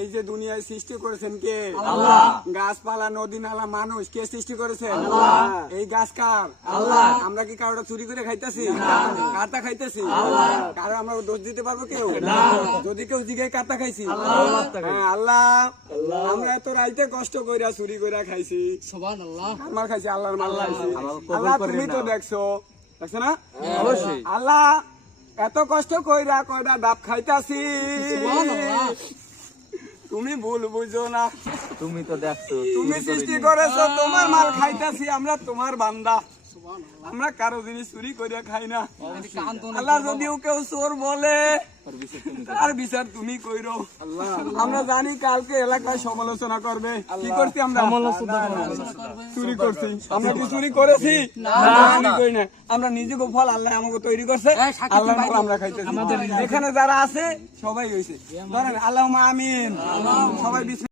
এই যে দুনিয়ায় সৃষ্টি করেছেন কে? আল্লাহ। গাছপালা, নদী, নালা, মানুষ কে সৃষ্টি করেছেন? আল্লাহ। এই গাছ কার? আল্লাহ। আমরা কি কারোটা চুরি করে খাইতেছি? কাটা খাইতেছি? কারো আমরা দোষ দিতে পারবো কেউ? যদি কেউ জিগায় কাটা খাইছি, হ্যাঁ, আল্লাহ। আমরা এত রাইতে কষ্ট কইরা চুরি কইরা খাইছি, আমার খাইছি, আল্লাহর মাল খাইছি। আল্লাহ তুমি তো দেখছো না? অবশ্যই। আল্লাহ এত কষ্ট কইরা কয়টা ডাব খাইতাছি, তুমি ভুল বুঝো না। তুমি তো দেখছো, তুমি সৃষ্টি করেছো, তোমার মাল খাইতাছি, আমরা তোমার বান্দা, আমরা কারো জিনিস চুরি করিয়া খাই না। আল্লাহ যদিও কেউ চোর বলে, তার বিচার তুমি কইরো। আমরা জানি কালকে এলাকায় সমালোচনা করবে, কি করছি আমরা? চুরি করছি। আমরা কি চুরি করেছি? আমি করি না। আমরা নিজেকে ফল আল্লাহ আমাকে তৈরি করছে, আল্লাহর ফল আমরা খাইতেছি। এখানে যারা আছে সবাই হইছে, ধরেন আল্লাহুম্মা আমিন, সবাই বিসমিল্লাহ।